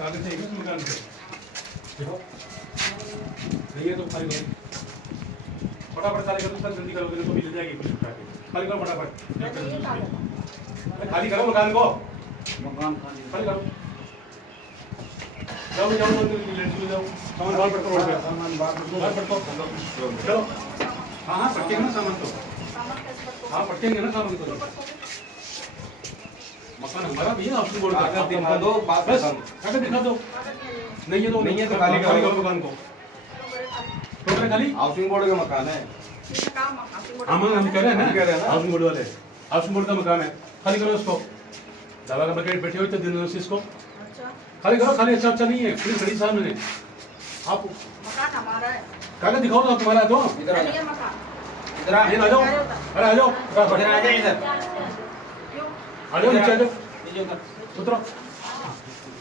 कागज चाहिए इस मकान पे देखो नहीं है तो खाली करो फटाफट खाली करो सर जल्दी करोगे तो मिल जाएगी पुलिस उठा के खाली करो फटाफट खाली करो मकान को मकान खाली करो जाओ जाओ लड़की जाओ सामान बाहर पड़को रोड पे सामान बाहर पड़को चलो हाँ हाँ पटकेंगे ना सामान तो हाँ पटकेंगे ना सामान तो मकान हमारा भी है हाउसिंग बोर्ड का कागज दिखा दो बात बस खत्म। कागज दिखा दो नहीं है तो खाली करो मकान को टोटल खाली हाउसिंग बोर्ड का मकान है हाँ हम कह रहे हैं हम कह रहे हैं ना ना। हाउसिंग बोर्ड वाले हाउसिंग बोर्ड का मकान है खाली करो उसको दावा का बैठे बैठे हुए थे दिन इसको खाली करो खाली अच्छा अच्छा नहीं है पूरी खड़ी साहब ने आप मकान हमारा है कागज दिखाओ ना तुम्हारा तो इधर आ नहीं जाओ है मकान इधर आ ये आ जाओ अरे आ जाओ फटाफट इधर आ जाओ इधर क्यों आ जाओ नीचे आ जाओ नीचे उतर उतरो